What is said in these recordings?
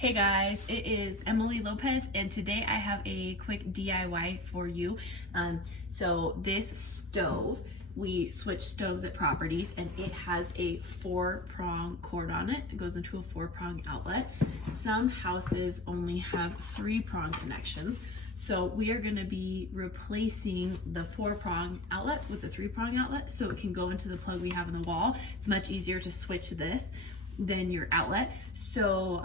Hey guys, it is Emily Lopez and today I have a quick DIY for you. So this stove, we switched stoves at Properties and it has a 4-prong cord on it. It goes into a 4-prong outlet. Some houses only have 3-prong connections. So we are going to be replacing the 4-prong outlet with a 3-prong outlet so it can go into the plug we have in the wall. It's much easier to switch this than your outlet. So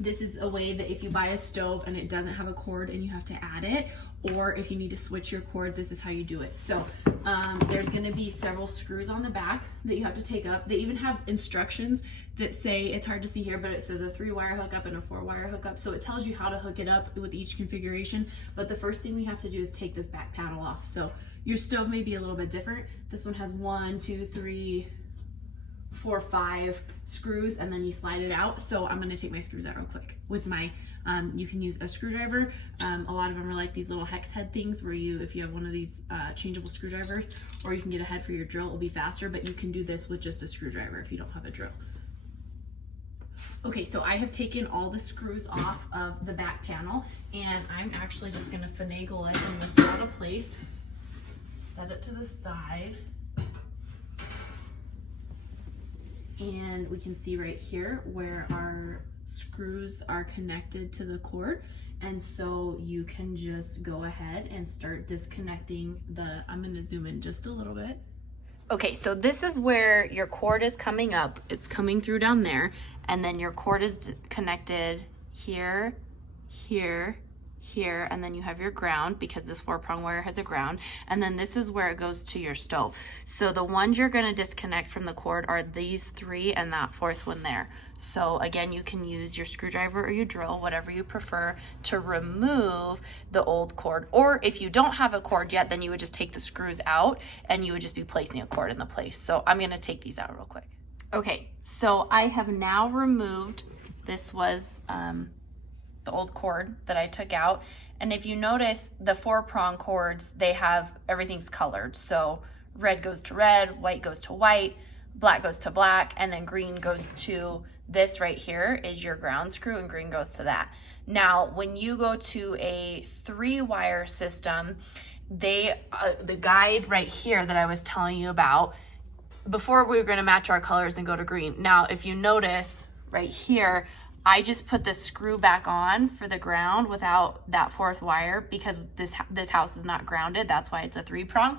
this is a way that if you buy a stove and it doesn't have a cord and you have to add it, or if you need to switch your cord, this is how you do it. So there's gonna be several screws on the back that you have to take up. They even have instructions that say, it's hard to see here, but it says a 3-wire hookup and a 4-wire hookup. So it tells you how to hook it up with each configuration. But the first thing we have to do is take this back panel off. So your stove may be a little bit different. This one has 1, 2, 3, 4, 5 screws, and then you slide it out. So I'm going to take my screws out real quick with my you can use a screwdriver. A lot of them are like these little hex head things where if you have one of these changeable screwdrivers, or you can get a head for your drill, it will be faster, but you can do this with just a screwdriver if you don't have a drill. Okay, so I have taken all the screws off of the back panel and I'm actually just going to finagle it and lift it out of place, set it to the side. And we can see right here where our screws are connected to the cord. And so you can just go ahead and start disconnecting I'm gonna zoom in just a little bit. Okay, so this is where your cord is coming up. It's coming through down there. And then your cord is connected here, here, here, and then you have your ground because this 4-prong wire has a ground, and then this is where it goes to your stove. So the ones you're going to disconnect from the cord are these 3 and that 4th one there. So again, you can use your screwdriver or your drill, whatever you prefer, to remove the old cord. Or if you don't have a cord yet, then you would just take the screws out and you would just be placing a cord in the place. So I'm going to take these out real quick. Okay, so I have now removed, this was the old cord that I took out. And if you notice the 4-prong cords, everything's colored. So red goes to red, white goes to white, black goes to black, and then green goes to this right here is your ground screw, and green goes to that. Now, when you go to a 3-wire system, the guide right here that I was telling you about, before we were gonna match our colors and go to green. Now, if you notice right here, I just put the screw back on for the ground without that 4th wire because this house is not grounded. That's why it's a 3-prong.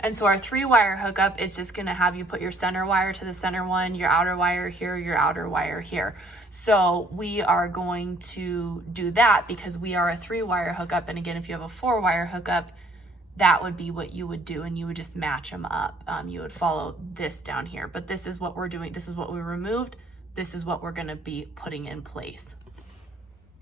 And so our 3-wire hookup is just going to have you put your center wire to the center one, your outer wire here, your outer wire here. So we are going to do that because we are a 3-wire hookup. And again, if you have a 4-wire hookup, that would be what you would do, and you would just match them up. You would follow this down here, but this is what we're doing. This is what we removed. This is what we're gonna be putting in place.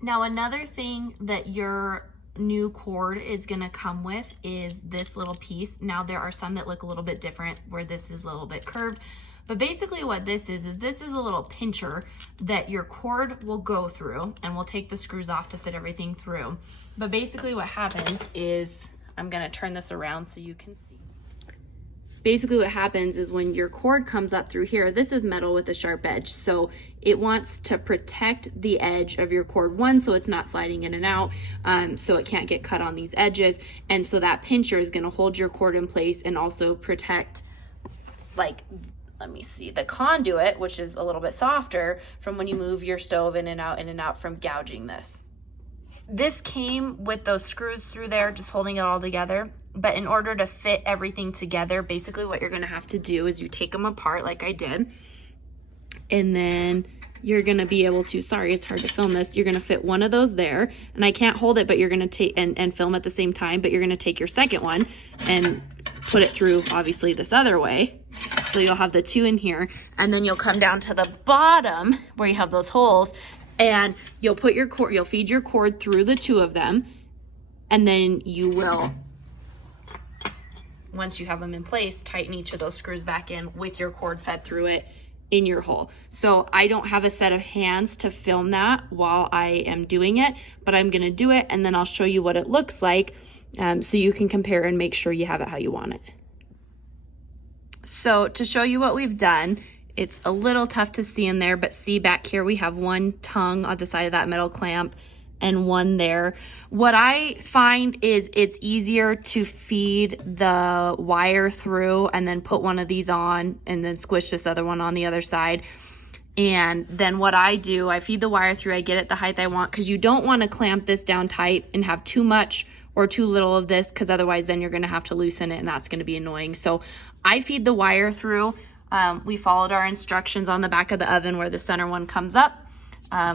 Now, another thing that your new cord is gonna come with is this little piece. Now, there are some that look a little bit different where this is a little bit curved, but basically what this is this is a little pincher that your cord will go through, and we'll take the screws off to fit everything through. But basically what happens is, I'm gonna turn this around so you can see. Basically what happens is when your cord comes up through here, this is metal with a sharp edge. So it wants to protect the edge of your cord, one, so it's not sliding in and out, so it can't get cut on these edges. And so that pincher is gonna hold your cord in place and also protect, like, let me see, the conduit, which is a little bit softer, from when you move your stove in and out from gouging this. This came with those screws through there, just holding it all together. But in order to fit everything together, basically what you're gonna have to do is you take them apart like I did, and then you're gonna be able to, sorry, it's hard to film this, you're gonna fit one of those there, and I can't hold it, but you're gonna take and film at the same time, but you're gonna take your second one and put it through, obviously, this other way. So you'll have the 2 in here, and then you'll come down to the bottom where you have those holes, and you'll put your cord, you'll feed your cord through the 2 of them, and then you will, once you have them in place, tighten each of those screws back in with your cord fed through it in your hole. So I don't have a set of hands to film that while I am doing it, but I'm gonna do it, and then I'll show you what it looks like so you can compare and make sure you have it how you want it. So to show you what we've done It's a little tough to see in there, but see back here we have one tongue on the side of that metal clamp and one there. What I find is it's easier to feed the wire through and then put one of these on and then squish this other one on the other side. And then what I do, I feed the wire through, I get it the height I want, because you don't want to clamp this down tight and have too much or too little of this, because otherwise then you're going to have to loosen it and that's going to be annoying. So I feed the wire through. We followed our instructions on the back of the oven where the center one comes up.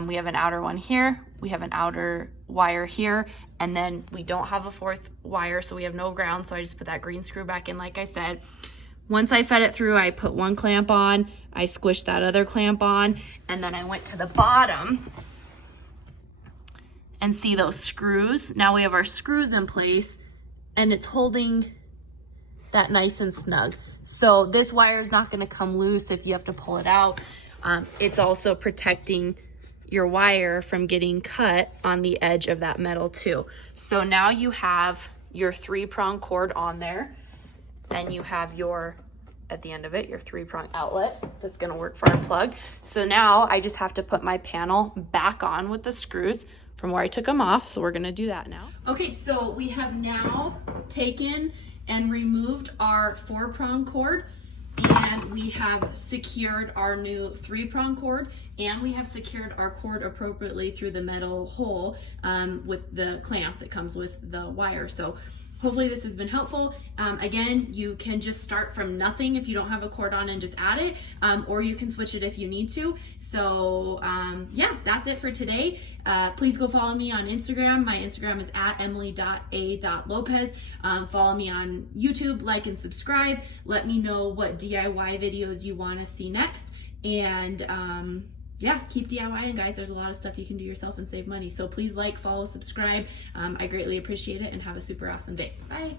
We have an outer one here. We have an outer wire here, and then we don't have a fourth wire, so we have no ground. So I just put that green screw back in like I said. Once I fed it through, I put one clamp on, I squished that other clamp on, and then I went to the bottom and see those screws. Now we have our screws in place and it's holding that nice and snug. So this wire is not going to come loose if you have to pull it out. It's also protecting your wire from getting cut on the edge of that metal too. So now you have your 3-prong cord on there, and you have your, at the end of it, your 3-prong outlet that's going to work for our plug. So now I just have to put my panel back on with the screws from where I took them off. So we're going to do that now. Okay, so we have now taken and removed our 4-prong cord, and we have secured our new 3-prong cord, and we have secured our cord appropriately through the metal hole with the clamp that comes with the wire. So hopefully this has been helpful. Again, you can just start from nothing if you don't have a cord on and just add it, or you can switch it if you need to. So yeah, that's it for today. Please go follow me on Instagram. My Instagram is @emily.a.lopez. Follow me on YouTube, like and subscribe. Let me know what DIY videos you want to see next. And yeah, keep DIYing, guys. There's a lot of stuff you can do yourself and save money. So please like, follow, subscribe. I greatly appreciate it, and have a super awesome day. Bye.